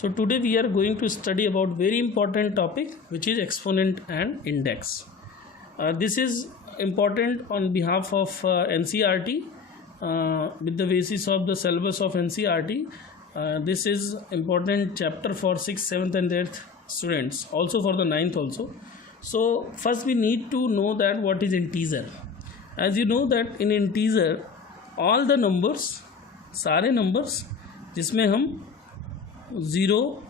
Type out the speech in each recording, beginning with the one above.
So today we are going to study about very important topic, which is exponent and index. This is important on behalf of NCERT with the basis of the syllabus of NCERT. This is important chapter for 6th, 7th and 8th students, also for the 9th also. So first we need to know that what is integer. As you know that in integer all the numbers, सारे numbers जिसमें हम zero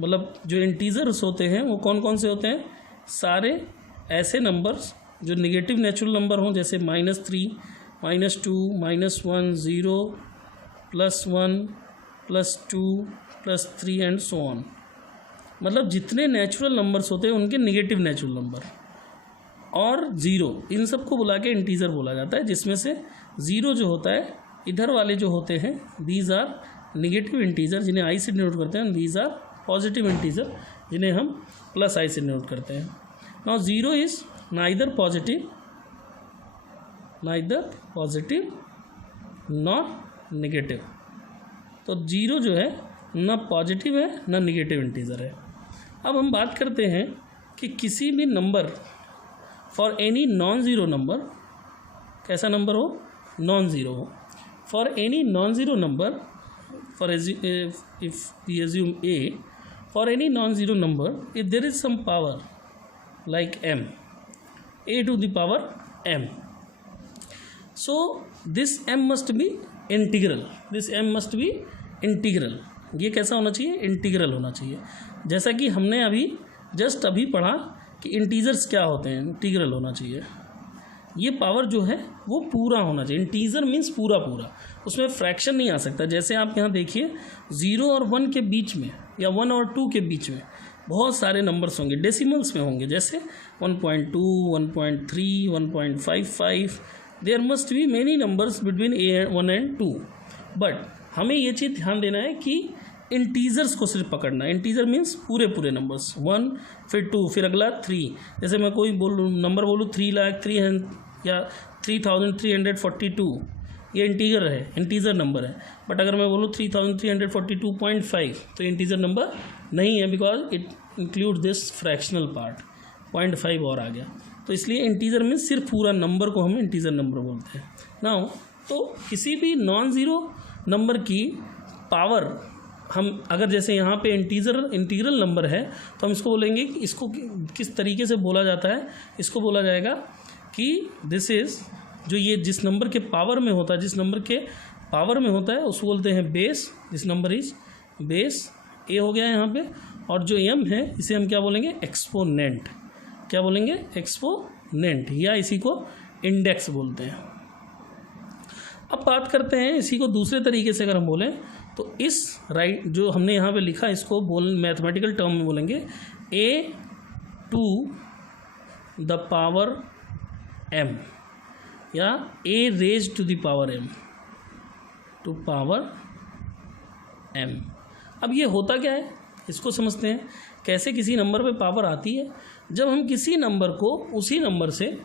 मतलब जो integers होते हैं वो कौन कौन से होते हैं, सारे ऐसे नंबर्स जो नेगेटिव नेचुरल नंबर हों, जैसे -3, -2, -1, 0, +1, +2, +3 एंड सो ऑन. मतलब जितने नेचुरल नंबर्स होते हैं उनके नेगेटिव नेचुरल नंबर और ज़ीरो, इन सब को बुला के इंटीजर बोला जाता है. जिसमें से ज़ीरो जो होता है, इधर वाले जो होते हैं, दीज आर नेगेटिव इंटीजर जिन्हें आई से डिनोट करते हैं. दीज आर पॉजिटिव इंटीजर जिन्हें हम प्लस आई से डिनोट करते हैं. Now zero is neither positive not negative. तो ज़ीरो जो है ना पॉजिटिव है ना नेगेटिव इंटीजर है. अब हम बात करते हैं कि किसी भी number for any non zero number, कैसा नंबर हो, नॉन ज़ीरो हो. For any non zero number, if we assume a, for any non-zero number, if there is some power like m, a to the power m, so this m must be integral. ये कैसा होना चाहिए, integral होना चाहिए. जैसा कि हमने अभी पढ़ा कि इंटीजर्स क्या होते हैं, इंटीग्रल होना चाहिए. ये पावर जो है वो पूरा होना चाहिए. इंटीजर मीन्स पूरा, उसमें फ्रैक्शन नहीं आ सकता. जैसे आप यहाँ देखिए 0 और 1 के बीच में या 1 और 2 के बीच में बहुत सारे नंबर्स होंगे, डेसिमल्स में होंगे, जैसे 1.2, 1.3, 1.55. There must be many numbers between 1 and 2. But हमें ये चीज़ ध्यान देना है कि इंटीजर्स को सिर्फ पकड़ना है. इंटीजर मीन्स पूरे नंबर्स, 1 फिर 2 फिर अगला 3. जैसे मैं कोई नंबर बोलूँ 3,03,000 या 3,342, ये इंटीजर नंबर है. बट अगर मैं बोलूँ 3,342.5 तो इंटीजर नंबर नहीं है, because it include this fractional part, 0.5 और आ गया. तो इसलिए इंटीजर मीन्स सिर्फ पूरा नंबर को हम इंटीजर नंबर बोलते हैं. नाउ तो किसी भी नॉन ज़ीरो नंबर की पावर हम अगर जैसे यहाँ पे इंटीग्रल नंबर है तो हम इसको बोलेंगे कि इसको किस तरीके से बोला जाता है. इसको बोला जाएगा कि दिस इज़, जो ये जिस नंबर के पावर में होता है उसको बोलते हैं base. This number is base, A हो गया यहाँ पे. और जो एम है इसे हम क्या बोलेंगे, एक्सपोनेंट. क्या बोलेंगे, एक्सपोनेंट, या इसी को इंडेक्स बोलते हैं. अब बात करते हैं इसी को दूसरे तरीके से. अगर हम बोलें तो इस जो हमने यहाँ पे लिखा, इसको मैथमेटिकल टर्म में बोलेंगे a to the power m, या a raised to the power m, to power m. अब ये होता क्या है, इसको समझते हैं. कैसे किसी नंबर पे पावर आती है, जब हम किसी नंबर को उसी नंबर से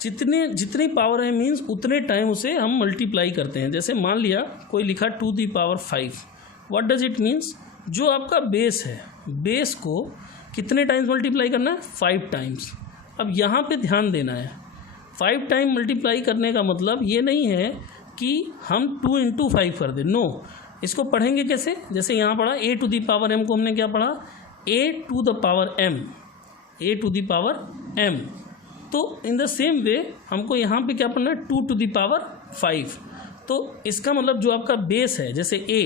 जितनी पावर है मीन्स उतने टाइम उसे हम मल्टीप्लाई करते हैं. जैसे मान लिया कोई लिखा 2 the power 5. What does it means, जो आपका बेस है, बेस को कितने टाइम्स मल्टीप्लाई करना है, 5 टाइम्स. अब यहाँ पे ध्यान देना है, 5 टाइम मल्टीप्लाई करने का मतलब ये नहीं है कि हम 2 into 5 कर दें. नो, इसको पढ़ेंगे कैसे, जैसे यहाँ पढ़ा a to the power m को हमने क्या पढ़ा, a to the power m. तो इन द सेम वे हमको यहाँ पे क्या पढ़ना है, 2 to the power 5. तो इसका मतलब जो आपका बेस है, जैसे a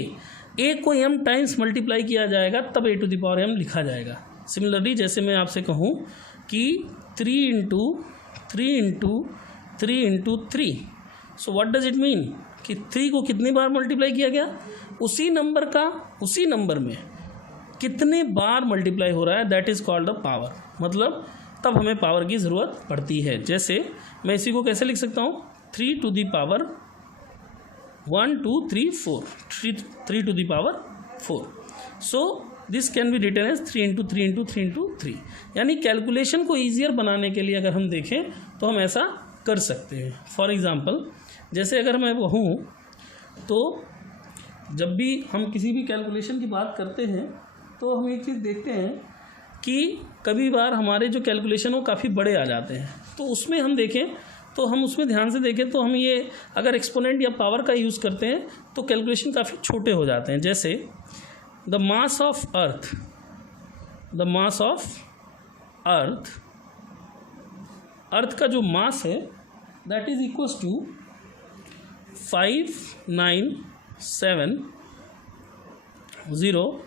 को m टाइम्स मल्टीप्लाई किया जाएगा तब a to the power m लिखा जाएगा. सिमिलरली जैसे मैं आपसे कहूँ कि 3 into 3. So what does it mean कि 3 को कितनी बार मल्टीप्लाई किया गया, उसी नंबर में कितने बार मल्टीप्लाई हो रहा है, that is called the power. मतलब तब हमें पावर की ज़रूरत पड़ती है. जैसे मैं इसी को कैसे लिख सकता हूँ, 3 to the power 1 2 3 4, 3 to the power 4. So this can be written as 3 into 3 into 3 into 3. यानी कैलकुलेशन को ईजियर बनाने के लिए अगर हम देखें तो हम ऐसा कर सकते हैं. फॉर एग्ज़ाम्पल जैसे अगर मैं कहूँ तो जब भी हम किसी भी कैलकुलेशन की बात करते हैं तो हम एक चीज़ देखते हैं कि कभी बार हमारे जो कैलकुलेशन वो काफ़ी बड़े आ जाते हैं, तो उसमें हम देखें तो हम उसमें ध्यान से देखें तो हम ये अगर एक्सपोनेंट या पावर का यूज़ करते हैं तो कैलकुलेशन काफ़ी छोटे हो जाते हैं। जैसे द मास ऑफ अर्थ का जो मास है दैट इज इक्वल्स टू 5970।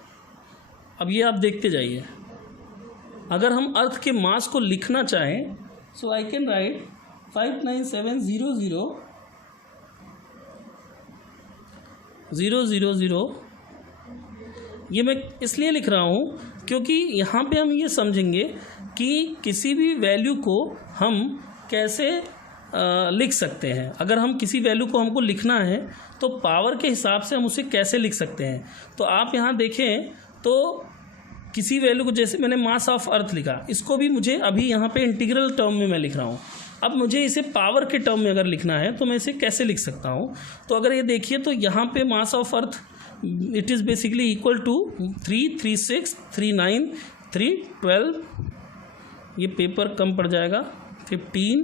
अब ये आप देखते जाइए, अगर हम अर्थ के मास को लिखना चाहें सो आई कैन राइट 59700,000। ये मैं इसलिए लिख रहा हूँ क्योंकि यहाँ पे हम ये समझेंगे कि किसी भी वैल्यू को हम कैसे लिख सकते हैं। अगर हम किसी वैल्यू को हमको लिखना है तो पावर के हिसाब से हम उसे कैसे लिख सकते हैं। तो आप यहाँ देखें तो किसी वैल्यू को, जैसे मैंने मास ऑफ अर्थ लिखा, इसको भी मुझे अभी यहाँ पे इंटीग्रल टर्म में मैं लिख रहा हूँ। अब मुझे इसे पावर के टर्म में अगर लिखना है तो मैं इसे कैसे लिख सकता हूँ। तो अगर ये देखिए तो यहाँ पे mass of Earth it is basically equal to 3, 3, 6, 3, 9, 3, 12। ये पेपर कम पड़ जाएगा 15।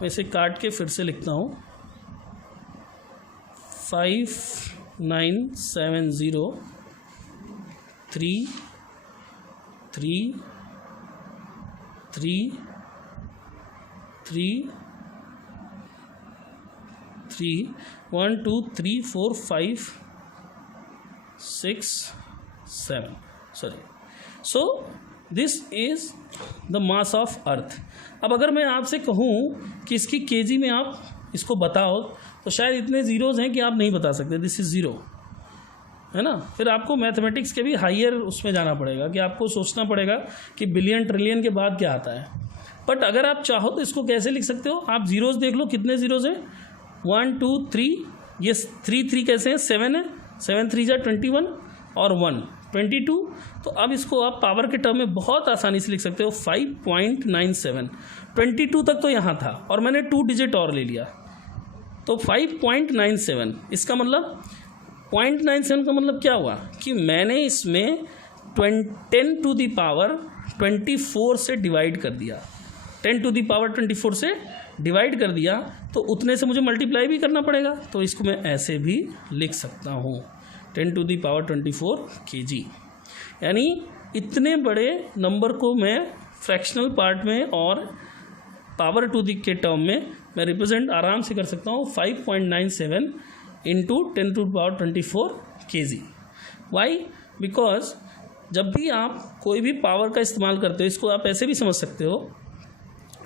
मैं इसे काट के फिर से लिखता हूँ 5970 3 3 3 3 3 1 2 3 4 5 6 7 sorry. So this is the mass of अर्थ। अब अगर मैं आपसे कहूँ कि इसकी केजी में आप इसको बताओ तो शायद इतने ज़ीरोज़ हैं कि आप नहीं बता सकते। दिस इज़ ज़ीरो, है ना। फिर आपको मैथमेटिक्स के भी हायर उसमें जाना पड़ेगा कि आपको सोचना पड़ेगा कि बिलियन ट्रिलियन के बाद क्या आता है। बट अगर आप चाहो तो इसको कैसे लिख सकते हो, आप ज़ीरोज़ देख लो, कितने ज़ीरोज़ हैं 1 2 3। ये 3 कैसे हैं, 7 है, 7 3 जा 21 और 1 22। तो अब इसको आप पावर के टर्म में बहुत आसानी से लिख सकते हो 5.97। 22 तक तो यहाँ था और मैंने 2 डिजिट और ले लिया तो 5.97। इसका मतलब 0.97 का मतलब क्या हुआ कि मैंने इसमें 10 टू द पावर 24 से डिवाइड कर दिया। 10 टू द पावर 24 से डिवाइड कर दिया तो उतने से मुझे मल्टीप्लाई भी करना पड़ेगा। तो इसको मैं ऐसे भी लिख सकता हूँ 10 टू द पावर 24 kg। यानी इतने बड़े नंबर को मैं फ्रैक्शनल पार्ट में और पावर टू द के टर्म में मैं रिप्रेजेंट आराम से कर सकता हूँ 5.97 into 10 to the power 24 kg। Why? Because जब भी आप कोई भी पावर का इस्तेमाल करते हो, इसको आप ऐसे भी समझ सकते हो।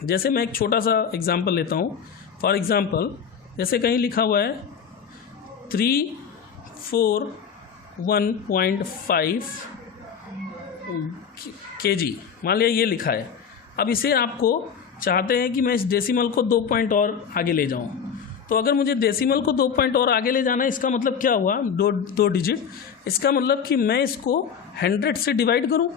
जैसे मैं एक छोटा सा एग्जांपल लेता हूँ। फॉर एग्जांपल जैसे कहीं लिखा हुआ है 341.5 kg, मान लिया ये लिखा है। अब इसे आपको चाहते हैं कि मैं इस डेसिमल को 2 पॉइंट और आगे ले जाऊं। तो अगर मुझे डेसिमल को 2 पॉइंट और आगे ले जाना है, इसका मतलब क्या हुआ, दो डिजिट। इसका मतलब कि मैं इसको 100 से डिवाइड करूं।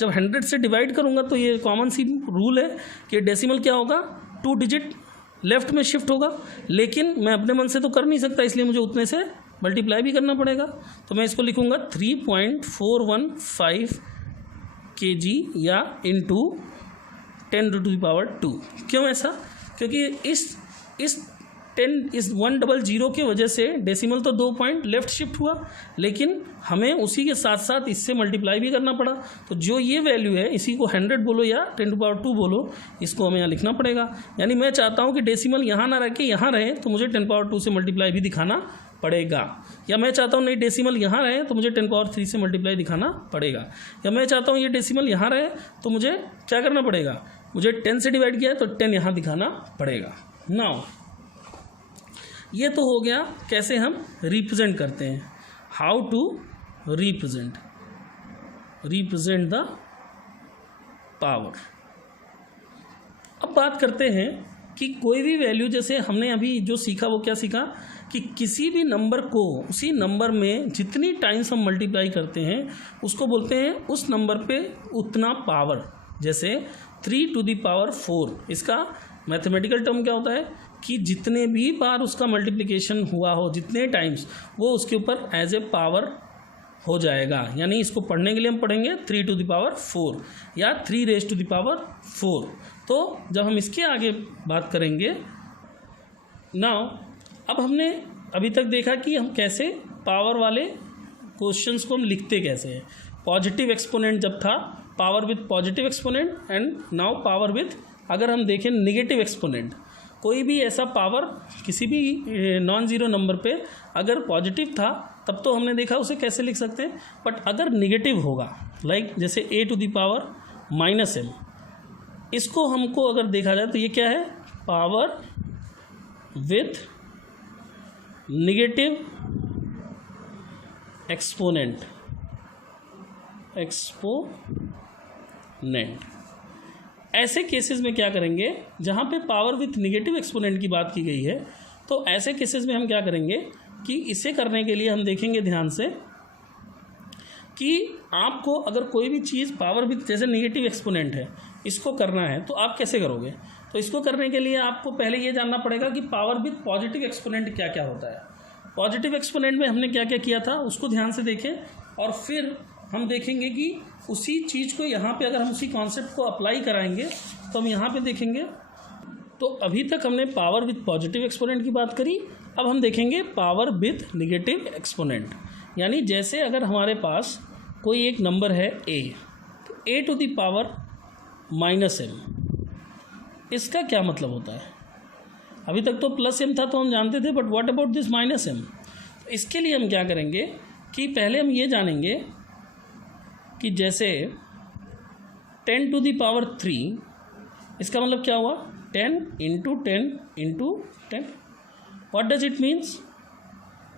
जब 100 से डिवाइड करूंगा तो ये कॉमन सी रूल है कि डेसिमल क्या होगा, 2 डिजिट लेफ्ट में शिफ्ट होगा। लेकिन मैं अपने मन से तो कर नहीं सकता, इसलिए मुझे उतने से मल्टीप्लाई भी करना पड़ेगा। तो मैं इसको लिखूंगा 3.415 kg या इंटू 10 टू द पावर 2। क्यों ऐसा? क्योंकि इस 100 की वजह से डेसिमल तो 2 पॉइंट लेफ्ट शिफ्ट हुआ, लेकिन हमें उसी के साथ साथ इससे मल्टीप्लाई भी करना पड़ा। तो जो ये वैल्यू है, इसी को 100 बोलो या 10 टू पावर 2 बोलो, इसको हमें यहाँ लिखना पड़ेगा। यानी मैं चाहता हूँ कि डेसिमल यहाँ ना रह के यहाँ रहे, तो मुझे 10 पावर 2 से मल्टीप्लाई भी दिखाना पड़ेगा। या मैं चाहता हूँ नहीं डेसिमल यहाँ रहे तो मुझे 10 पावर 3 से मल्टीप्लाई दिखाना पड़ेगा। या मैं चाहता हूँ ये डेसिमल यहाँ रहे तो मुझे क्या करना पड़ेगा, मुझे 10 से डिवाइड किया है तो 10 यहाँ दिखाना पड़ेगा। नाउ ये तो हो गया कैसे हम रिप्रेजेंट करते हैं, how to represent the power. अब बात करते हैं कि कोई भी वैल्यू, जैसे हमने अभी जो सीखा वो क्या सीखा कि किसी भी नंबर को उसी नंबर में जितनी टाइम्स हम मल्टीप्लाई करते हैं उसको बोलते हैं उस नंबर पे उतना पावर। जैसे 3 टू द पावर 4, इसका मैथमेटिकल टर्म क्या होता है कि जितने भी बार उसका मल्टीप्लिकेशन हुआ हो, जितने टाइम्स, वो उसके ऊपर एज ए पावर हो जाएगा। यानी इसको पढ़ने के लिए हम पढ़ेंगे 3 to the power 4 या 3 raised to the power 4। तो जब हम इसके आगे बात करेंगे, नाउ अब हमने अभी तक देखा कि हम कैसे पावर वाले क्वेश्चंस को हम लिखते कैसे हैं। पॉजिटिव एक्सपोनेंट जब था, power with positive exponent, and now power with, अगर हम देखें नेगेटिव एक्सपोनेंट, कोई भी ऐसा पावर किसी भी नॉन ज़ीरो नंबर पे अगर पॉजिटिव था तब तो हमने देखा उसे कैसे लिख सकते हैं, बट अगर नेगेटिव होगा, लाइक जैसे a to the power -m, इसको हमको अगर देखा जाए तो ये क्या है, पावर विथ नेगेटिव एक्सपोनेंट। ऐसे केसेस में क्या करेंगे, जहाँ पे पावर विथ नेगेटिव एक्सपोनेंट की बात की गई है, तो ऐसे केसेस में हम क्या करेंगे कि इसे करने के लिए हम देखेंगे ध्यान से कि आपको अगर कोई भी चीज़ पावर विथ, जैसे नेगेटिव एक्सपोनेंट है, इसको करना है तो आप कैसे करोगे। तो इसको करने के लिए आपको पहले ये जानना पड़ेगा कि पावर विथ पॉजिटिव एक्सपोनेंट क्या क्या होता है। पॉजिटिव एक्सपोनेंट में हमने क्या क्या किया था उसको ध्यान से देखें, और फिर हम देखेंगे कि उसी चीज़ को यहाँ पे अगर हम उसी कॉन्सेप्ट को अप्लाई कराएंगे तो हम यहाँ पे देखेंगे। तो अभी तक हमने पावर विथ पॉजिटिव एक्सपोनेंट की बात करी, अब हम देखेंगे पावर विथ नेगेटिव एक्सपोनेंट। यानी जैसे अगर हमारे पास कोई एक नंबर है a, तो a to the power -m, इसका क्या मतलब होता है। अभी तक तो +m था तो हम जानते थे, but what about this -m। इसके लिए हम क्या करेंगे कि पहले हम ये जानेंगे कि जैसे 10 to the power 3, इसका मतलब क्या हुआ, 10 into 10 into 10, what does it means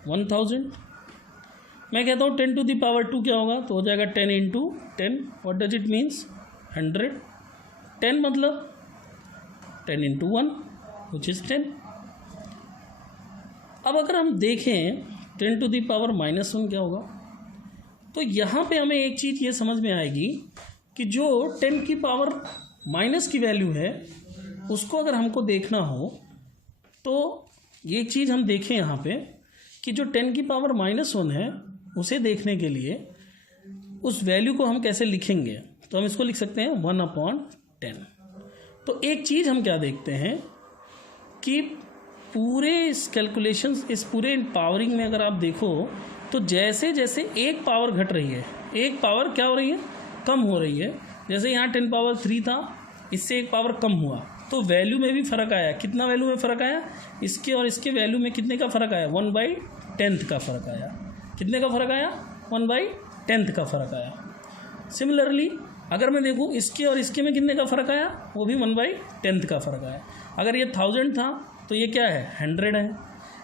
1000। मैं कहता हूँ 10 to the power 2 क्या होगा, तो हो जाएगा 10 into 10, what does it means 100। 10 मतलब 10 into 1 which is 10। अब अगर हम देखें 10 to the power -1 क्या होगा, तो यहाँ पे हमें एक चीज़ ये समझ में आएगी कि जो 10 की पावर माइनस की वैल्यू है उसको अगर हमको देखना हो तो ये चीज़ हम देखें यहाँ पे कि जो 10 की पावर -1 है उसे देखने के लिए उस वैल्यू को हम कैसे लिखेंगे, तो हम इसको लिख सकते हैं 1/10। तो एक चीज़ हम क्या देखते हैं कि पूरे इस कैलकुलेशंस, इस पूरे पावरिंग में अगर आप देखो तो जैसे जैसे एक पावर घट रही है, एक पावर क्या हो रही है, कम हो रही है। जैसे यहाँ 10 पावर 3 था, इससे एक पावर कम हुआ तो वैल्यू में भी फ़र्क आया। कितना वैल्यू में फ़र्क आया, इसके और इसके वैल्यू में कितने का फ़र्क आया, 1/10 का फ़र्क आया। कितने का फ़र्क आया, 1/10 का फ़र्क आया। सिमिलरली अगर मैं देखूँ इसके और इसके में कितने का फ़र्क आया, वो भी 1/10 का फ़र्क आया। अगर ये 1000 था तो ये क्या है, 100 है।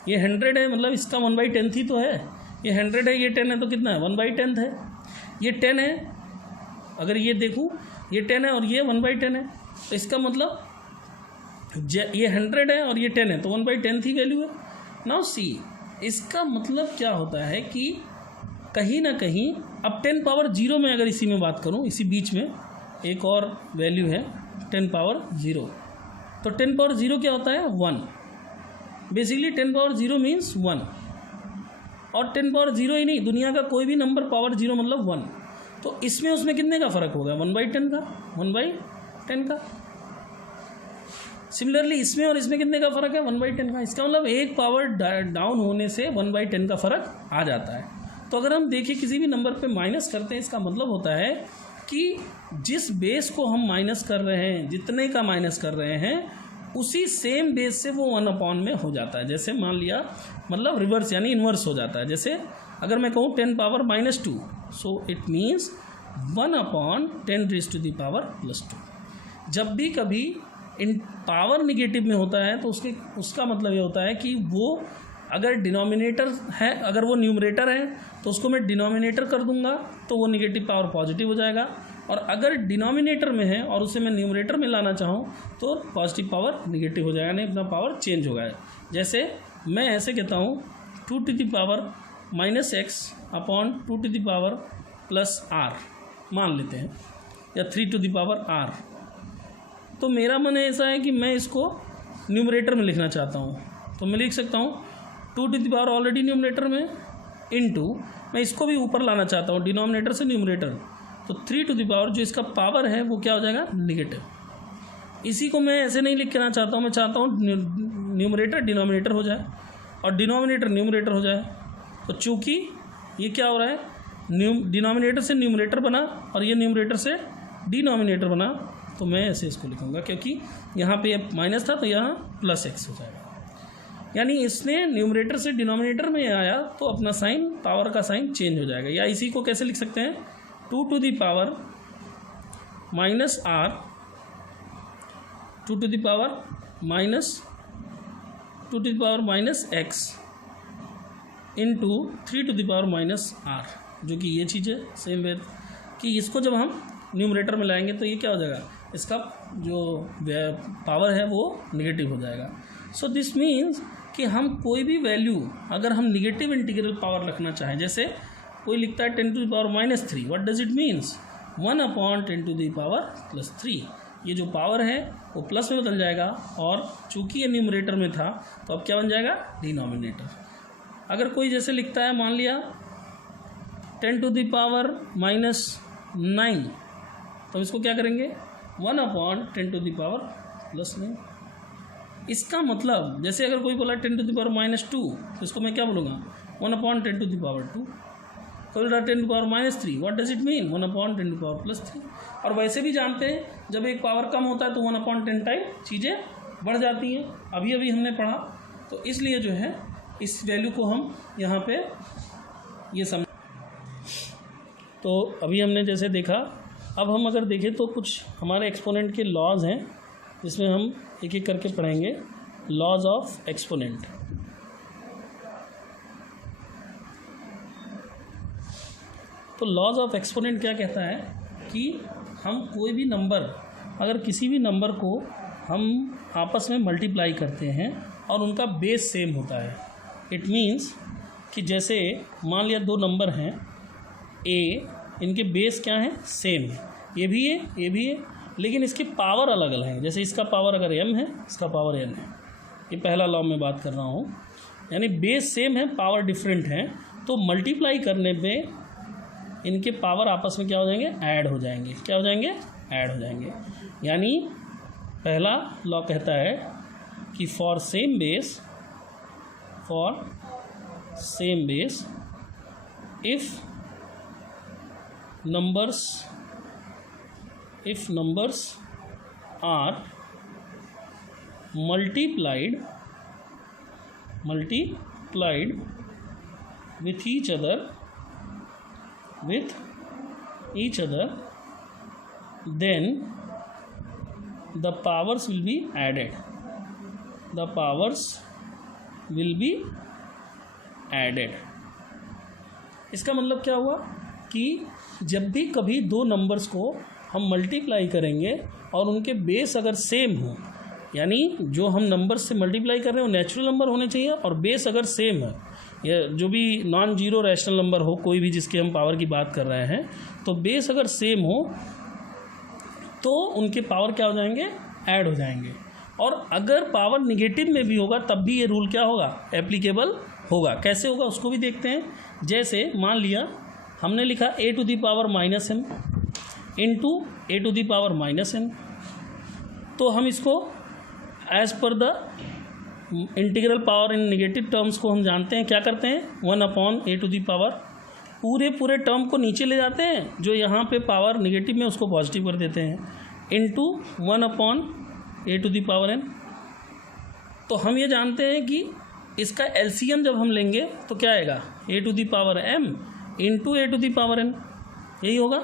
ये 100 है मतलब इसका 1/10 ही तो है। ये 100 है, ये 10 है तो कितना है, 1/10 है। ये 10 है, अगर ये देखूँ ये 10 है और ये 1/10 है, तो इसका मतलब ये 100 है और ये 10 है तो 1/10 ही वैल्यू है। नाउ सी, इसका मतलब क्या होता है कि कहीं ना कहीं अब 10 पावर 0 में अगर इसी में बात करूं, इसी बीच में एक और वैल्यू है 10 पावर 0, तो 10 पावर 0 क्या होता है, 1। बेसिकली 10 पावर 0 मीन्स 1, और 10 पावर 0 ही नहीं, दुनिया का कोई भी नंबर पावर 0 मतलब 1। तो इसमें उसमें कितने का फ़र्क होगा, 1/10 का, 1/10 का। सिमिलरली इसमें और इसमें कितने का फ़र्क है, 1/10 का। इसका मतलब एक पावर डाउन होने से 1/10 का फ़र्क आ जाता है। तो अगर हम देखें किसी भी नंबर पे माइनस करते हैं, इसका मतलब होता है कि जिस बेस को हम माइनस कर रहे हैं, जितने का माइनस कर रहे हैं, उसी सेम बेस से वो 1/, में हो जाता है। जैसे मान लिया, मतलब रिवर्स यानी इन्वर्स हो जाता है। जैसे अगर मैं कहूँ 10 पावर -2, सो इट मीन्स 1/10⁻²। जब भी कभी इन पावर निगेटिव में होता है तो उसका मतलब ये होता है कि वो अगर डिनोमिनेटर है, अगर वो न्यूमरेटर है तो उसको मैं डिनोमिनेटर कर दूंगा तो वो निगेटिव पावर पॉजिटिव हो जाएगा, और अगर डिनोमिनेटर में है और उसे मैं न्यूमरेटर में लाना चाहूँ तो पॉजिटिव पावर निगेटिव हो जाएगा, नहीं अपना पावर चेंज होगा। जैसे मैं ऐसे कहता हूँ 2 to the power -x/2 to the power +r मान लेते हैं, या 3 to the power r। तो मेरा मन ऐसा है कि मैं इसको न्यूमरेटर में लिखना चाहता हूँ तो मैं लिख सकता हूँ 2 to the power already numerator में इनटू मैं इसको भी ऊपर लाना चाहता हूँ डिनोमिनेटर से न्यूमरेटर, तो 3 टू द पावर जो इसका पावर है वो क्या हो जाएगा नेगेटिव। इसी को मैं ऐसे नहीं लिखना चाहता हूँ, मैं चाहता हूँ न्यूमरेटर डिनोमिनेटर हो जाए और डिनोमिनेटर न्यूमरेटर हो जाए। तो चूँकि ये क्या हो रहा है डिनोमिनेटर से न्यूमरेटर बना और ये न्यूमरेटर से डिनोमिनेटर बना, तो मैं ऐसे इसको लिखूँगा क्योंकि यहाँ पे माइनस था तो यहाँ प्लस एक्स हो जाएगा। यानी इसने न्यूमरेटर से डिनोमिनेटर में आया तो अपना साइन पावर का साइन चेंज हो जाएगा। या इसी को कैसे लिख सकते हैं 2 to the power minus R 2 to the power minus X into 3 to the power minus R, जो कि ये चीज़ है सेम वे कि इसको जब हम न्यूमरेटर में लाएंगे तो ये क्या हो जाएगा, इसका जो पावर है वो निगेटिव हो जाएगा। सो दिस मीन्स कि हम कोई भी वैल्यू अगर हम निगेटिव इंटीग्रल पावर रखना चाहें, जैसे कोई लिखता है 10 to the power minus 3, what does it means 1/10 to the power plus 3, ये जो पावर है वो प्लस में बदल जाएगा और चूंकि ये न्यूमरेटर में था तो अब क्या बन जाएगा डिनोमिनेटर। अगर कोई जैसे लिखता है मान लिया 10 टू द पावर माइनस 9, तो इसको क्या करेंगे 1/10 टू द पावर प्लस 9। इसका मतलब जैसे अगर कोई बोला 10 टू द पावर माइनस 2, तो इसको मैं क्या बोलूँगा 1/10 टू द पावर 2। कोई बोला 10 to power minus 3, what does it mean 1/10 to power plus 3। और वैसे भी जानते हैं जब एक पावर कम होता है तो 1/10 टाइप चीज़ें बढ़ जाती हैं, अभी हमने पढ़ा। तो इसलिए जो है इस वैल्यू को हम यहाँ पे ये समझ, तो अभी हमने जैसे देखा। अब हम अगर देखें तो कुछ हमारे एक्सपोनेंट के लॉज हैं जिसमें हम एक एक करके पढ़ेंगे। Laws of exponent. तो लॉज ऑफ एक्सपोनेंट क्या कहता है कि हम कोई भी नंबर, अगर किसी भी नंबर को हम आपस में मल्टीप्लाई करते हैं और उनका बेस सेम होता है, इट मीन्स कि जैसे मान लिया दो नंबर हैं ए, इनके बेस क्या हैं सेम है, ये भी है लेकिन इसकी पावर अलग अलग है। जैसे इसका पावर अगर m है, इसका पावर n है, ये पहला लॉ में बात कर रहा हूँ। यानी बेस सेम है, पावर डिफरेंट है, तो मल्टीप्लाई करने पे इनके पावर आपस में क्या हो जाएंगे ऐड हो जाएंगे। क्या हो जाएंगे ऐड हो जाएंगे। यानी पहला लॉ कहता है कि for same base if numbers are multiplied with each other, then the powers will be added. इसका मतलब क्या हुआ कि जब भी कभी दो नंबर्स को हम मल्टीप्लाई करेंगे और उनके बेस अगर सेम हो, यानी जो हम नंबर से मल्टीप्लाई कर रहे हैं वो नेचुरल नंबर होने चाहिए और बेस अगर सेम है, या जो भी नॉन जीरो रैशनल नंबर हो, कोई भी जिसके हम पावर की बात कर रहे हैं, तो बेस अगर सेम हो तो उनके पावर क्या हो जाएंगे ऐड हो जाएंगे। और अगर पावर निगेटिव में भी होगा तब भी ये रूल क्या होगा एप्लीकेबल होगा। कैसे होगा उसको भी देखते हैं। जैसे मान लिया हमने लिखा a to the power minus m into a to the power minus n, तो हम इसको as per the integral power in negative terms को हम जानते हैं क्या करते हैं 1/a टू दी पावर पूरे टर्म को नीचे ले जाते हैं, जो यहाँ पे पावर नेगेटिव में उसको पॉजिटिव कर देते हैं, into 1/a to the power n। तो हम ये जानते हैं कि इसका एलसीएम जब हम लेंगे तो क्या आएगा a to the power m into a to the power n, यही होगा।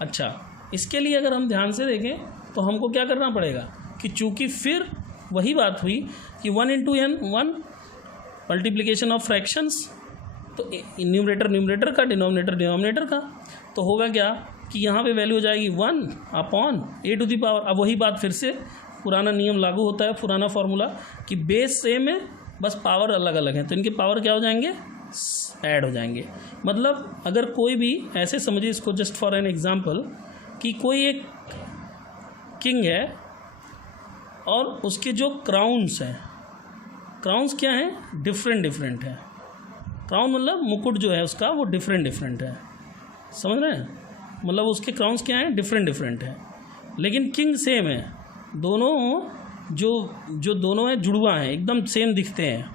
अच्छा, इसके लिए अगर हम ध्यान से देखें तो हमको क्या करना पड़ेगा कि चूँकि फिर वही बात हुई कि 1 into n 1 multiplication of fractions, तो न्यूमरेटर का डिनोमिनेटर का, तो होगा क्या कि यहाँ पे वैल्यू हो जाएगी 1/a टू दी पावर। अब वही बात फिर से पुराना नियम लागू होता है, पुराना फॉर्मूला कि बेस सेम है बस पावर अलग अलग है, तो इनके पावर क्या हो जाएंगे ऐड हो जाएंगे। मतलब अगर कोई भी ऐसे समझिए इसको, जस्ट फॉर एन एग्जांपल, कि कोई एक किंग है और उसके जो क्राउन्स हैं, क्राउन्स क्या हैं, डिफरेंट डिफरेंट है। क्राउन मतलब मुकुट जो है उसका वो डिफरेंट डिफरेंट है, समझ रहे हैं, मतलब उसके क्राउन्स क्या हैं, डिफरेंट डिफरेंट है। लेकिन किंग सेम है, दोनों जो दोनों हैं जुड़वा हैं, एकदम सेम दिखते हैं,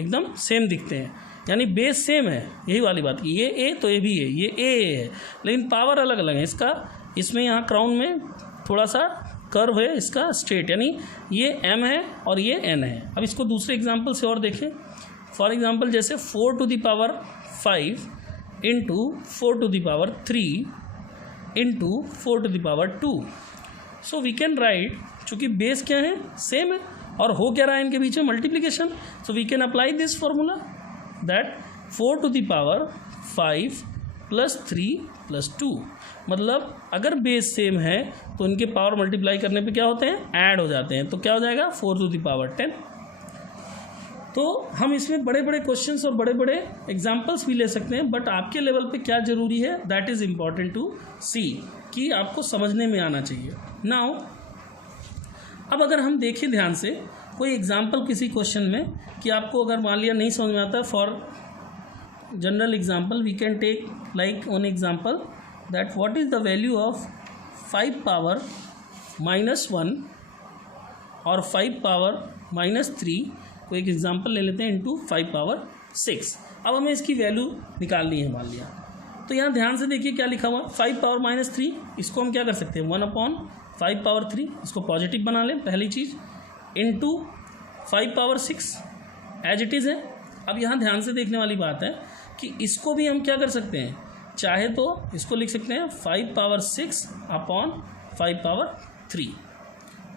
एकदम सेम दिखते हैं, यानी बेस सेम है। यही वाली बात की, ये ए तो ये भी है, ये ए है, लेकिन पावर अलग अलग है इसका। इसमें यहाँ क्राउन में थोड़ा सा कर्व है इसका स्ट्रेट, यानी ये m है और ये n है। अब इसको दूसरे एग्जांपल से और देखें। फॉर एग्जांपल जैसे 4 to the power 5 into 4 to the power 3 into 4 to the power 2। So we can write, चूँकि बेस क्या है, सेम है, और हो क्या रहा है इनके बीच में, multiplication. So we can apply this formula that 4 to the power 5 plus 3 plus 2, मतलब अगर बेस सेम है तो इनके पावर मल्टीप्लाई करने पे क्या होते हैं, ऐड हो जाते हैं। तो क्या हो जाएगा, 4 टू द पावर 10। तो हम इसमें बड़े बड़े क्वेश्चंस और बड़े बड़े एग्जांपल्स भी ले सकते हैं, बट आपके लेवल पे क्या ज़रूरी है, दैट इज़ इम्पॉर्टेंट टू सी, कि आपको समझने में आना चाहिए। नाउ अब अगर हम देखें ध्यान से कोई एग्जाम्पल किसी क्वेश्चन में, कि आपको अगर मान लिया नहीं समझ में आता, for general example we can take like one example that what is the value of 5 power -1 और 5 पावर -3, को एक एग्जाम्पल ले लेते हैं, इंटू 5 पावर 6। अब हमें इसकी वैल्यू निकालनी है मान लिया, तो यहाँ ध्यान से देखिए क्या लिखा हुआ, 5 पावर -3, इसको हम क्या कर सकते हैं, 1/5 पावर 3, इसको पॉजिटिव बना लें पहली चीज़, into 5 power 6 as it is है। अब यहाँ ध्यान से देखने वाली बात है कि इसको भी हम क्या कर सकते हैं, चाहे तो इसको लिख सकते हैं 5 पावर 6 अपॉन 5 पावर 3,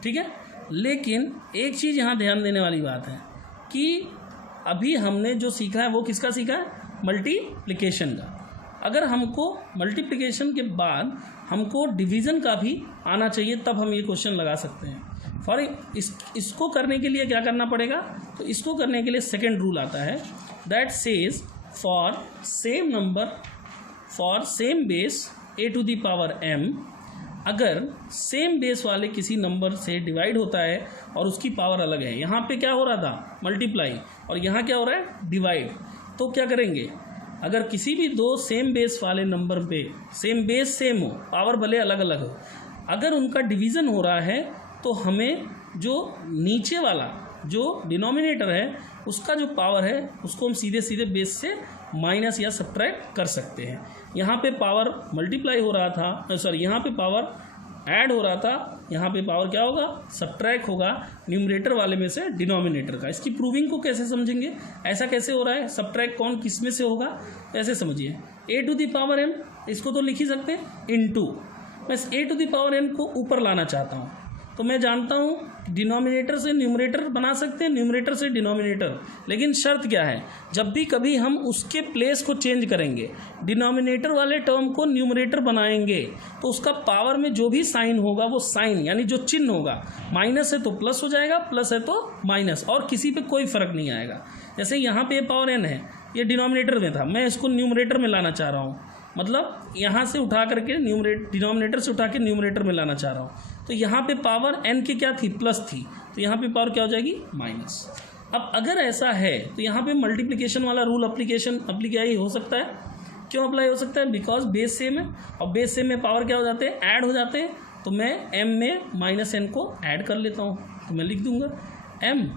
ठीक है। लेकिन एक चीज़ यहाँ ध्यान देने वाली बात है कि अभी हमने जो सीखा है वो किसका सीखा है, मल्टीप्लिकेशन का। अगर हमको मल्टीप्लिकेशन के बाद हमको डिवीज़न का भी आना चाहिए, तब हम ये क्वेश्चन लगा सकते हैं। फॉर इसको करने के लिए क्या करना पड़ेगा, तो इसको करने के लिए सेकेंड रूल आता है that says for same number for same base a to the power m, अगर सेम बेस वाले किसी नंबर से डिवाइड होता है और उसकी पावर अलग है, यहाँ पे क्या हो रहा था, मल्टीप्लाई, और यहाँ क्या हो रहा है, डिवाइड, तो क्या करेंगे, अगर किसी भी दो सेम बेस वाले नंबर पे सेम बेस सेम हो, पावर भले अलग अलग हो, अगर उनका डिवीज़न हो रहा है, तो हमें जो नीचे वाला जो डिनोमिनेटर है उसका जो पावर है उसको हम सीधे सीधे बेस से माइनस या सब्ट्रैक्ट कर सकते हैं। यहाँ पे पावर मल्टीप्लाई हो रहा था, सॉरी यहाँ पे पावर ऐड हो रहा था, यहाँ पे पावर क्या होगा, सब्ट्रैक्ट होगा न्यूमरेटर वाले में से डिनोमिनेटर का। इसकी प्रूविंग को कैसे समझेंगे, ऐसा कैसे हो रहा है, सब्ट्रैक्ट कौन किस में से होगा, ऐसे समझिए, a to the power m, इसको तो लिख ही सकते हैं, इनटू, मैं a to the power m को ऊपर लाना चाहता हूँ, तो मैं जानता हूँ डिनोमिनेटर से न्यूमरेटर बना सकते हैं, न्यूमरेटर से डिनोमिनेटर, लेकिन शर्त क्या है, जब भी कभी हम उसके प्लेस को चेंज करेंगे, डिनोमिनेटर वाले टर्म को न्यूमरेटर बनाएंगे, तो उसका पावर में जो भी साइन होगा वो साइन यानी जो चिन्ह होगा, माइनस है तो प्लस हो जाएगा, प्लस है तो माइनस, और किसी पे कोई फर्क नहीं आएगा। जैसे यहाँ पे पावर n है, ये डिनोमिनेटर में था, मैं इसको न्यूमरेटर में लाना चाह रहा हूँ, मतलब यहाँ से उठा करके डिनोमिनेटर से उठा के न्यूमरेटर में लाना चाह रहा हूँ, तो यहाँ पे पावर n की क्या थी, प्लस थी, तो यहाँ पे पावर क्या हो जाएगी, माइनस। अब अगर ऐसा है तो यहाँ पे मल्टीप्लिकेशन वाला रूल अप्लाई हो सकता है। क्यों अप्लाई हो सकता है, बिकॉज बेस सेम है, और बेस सेम में पावर क्या हो जाते हैं, ऐड हो जाते हैं, तो मैं m में -n को ऐड कर लेता हूँ, तो मैं लिख दूंगा m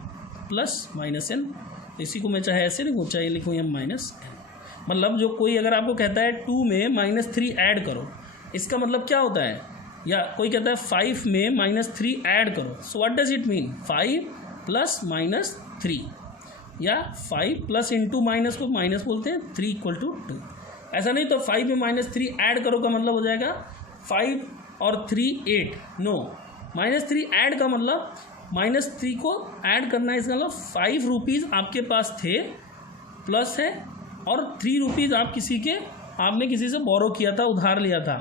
प्लस -n, इसी को मैं चाहे ऐसे लिखूँ चाहे लिखूँ m-n, मतलब जो कोई अगर आपको कहता है 2 में -3 ऐड करो, इसका मतलब क्या होता है, या कोई कहता है 5 में -3 ऐड करो, so what does it mean, 5 plus -3, या 5 प्लस इंटू माइनस को माइनस बोलते हैं, 3 = 2, ऐसा नहीं तो 5 में -3 ऐड करो का मतलब हो जाएगा 5 और 3 8, नो, -3 ऐड का मतलब -3 को ऐड करना है, इसका मतलब 5 रुपीज़ आपके पास थे प्लस है, और 3 रुपीज़ आपने किसी से बोरो किया था, उधार लिया था,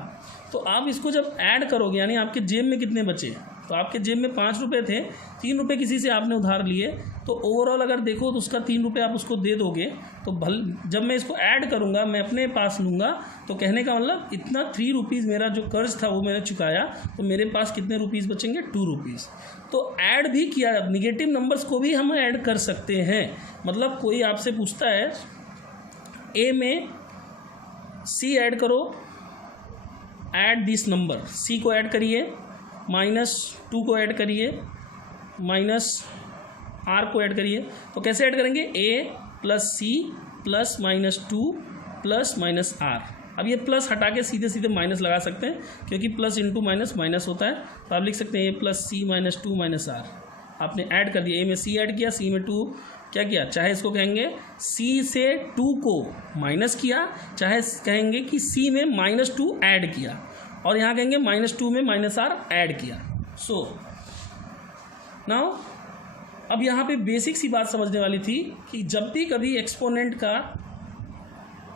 तो आप इसको जब ऐड करोगे यानी आपके जेब में कितने बचे, तो आपके जेब में 5 रुपये थे, 3 रुपये किसी से आपने उधार लिए, तो ओवरऑल अगर देखो तो उसका 3 रुपये आप उसको दे दोगे, तो जब मैं इसको ऐड करूँगा, मैं अपने पास लूँगा, तो कहने का मतलब इतना 3 रुपीज़ मेरा जो कर्ज था वो मैंने चुकाया, तो मेरे पास कितने रुपीज़ बचेंगे? 2 रुपीज़। तो ऐड भी किया, निगेटिव नंबर्स को भी हम ऐड कर सकते हैं। मतलब कोई आपसे पूछता है ए में सी ऐड करो, ऐड दिस नंबर, सी को ऐड करिए, -2 को ऐड करिए, -r को ऐड करिए। तो कैसे ऐड करेंगे? a + c + -2 + -r। अब ये प्लस हटा के सीधे सीधे माइनस लगा सकते हैं, क्योंकि प्लस इंटू माइनस माइनस होता है। तो आप लिख सकते हैं a + c -2 -r। आपने ऐड कर दिया, a में c ऐड किया, c में 2 क्या किया, चाहे इसको कहेंगे c से 2 को माइनस किया, चाहे कहेंगे कि c में -2 ऐड किया, और यहाँ कहेंगे -2 में -r ऐड किया। सो नाउ अब यहाँ पे बेसिक सी बात समझने वाली थी कि जब भी कभी एक्सपोनेंट का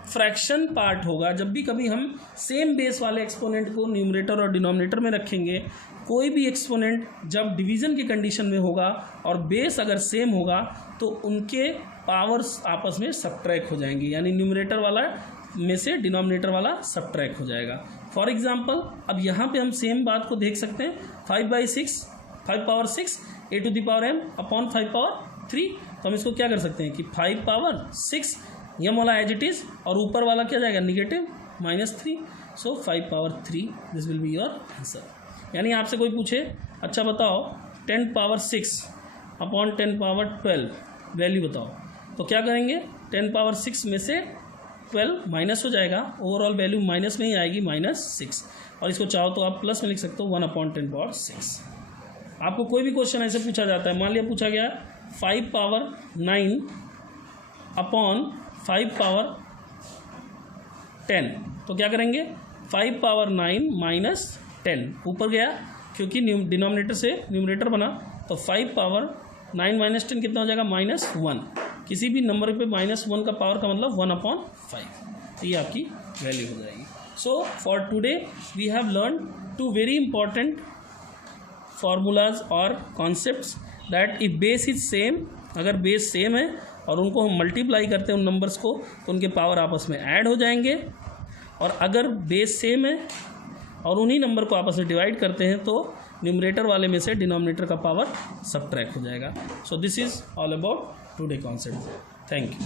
फ्रैक्शन पार्ट होगा, जब भी कभी हम सेम बेस वाले एक्सपोनेंट को न्यूमरेटर और डिनोमिनेटर में रखेंगे, कोई भी एक्सपोनेंट जब डिवीज़न की कंडीशन में होगा और बेस अगर सेम होगा, तो उनके पावर्स आपस में सबट्रैक्ट हो जाएंगे, यानी न्यूमरेटर वाला में से डिनोमिनेटर वाला सबट्रैक्ट हो जाएगा। फॉर एग्जांपल अब यहाँ पे हम सेम बात को देख सकते हैं, 5/6 a⁻m/5/3। तो हम इसको क्या कर सकते हैं कि 5/6 यम वाला एज इट इज़, और ऊपर वाला क्या जाएगा? Negative -3। So 5/3 this will be your answer. यानी आपसे कोई पूछे, अच्छा बताओ 10⁻6/10⁻12 वैल्यू बताओ, तो क्या करेंगे? 10⁻6 में से 12 माइनस हो जाएगा, ओवरऑल वैल्यू माइनस में ही आएगी, -6। और इसको चाहो तो आप प्लस में लिख सकते हो 1/10⁻6। आपको कोई भी क्वेश्चन ऐसे पूछा जाता है, मान लिया पूछा गया 5/9/5/10, तो क्या करेंगे? 5/9 - 10 ऊपर गया, क्योंकि डिनोमिनेटर से न्यूमरेटर बना, तो 5/9 - 10 कितना हो जाएगा? -1। किसी भी नंबर पे -1 का पावर का मतलब 1/5, तो ये आपकी वैल्यू हो जाएगी। So for today we have learn 2 very important formulas और concepts that if base is same, अगर बेस सेम है और उनको हम मल्टीप्लाई करते हैं उन नंबर्स को, तो उनके पावर आपस में ऐड हो जाएंगे, और अगर बेस सेम है और उन्हीं नंबर को आपस में डिवाइड करते हैं, तो न्यूमरेटर वाले में से डिनोमिनेटर का पावर सबट्रैक्ट हो जाएगा। So this is all about today concept. Thank you.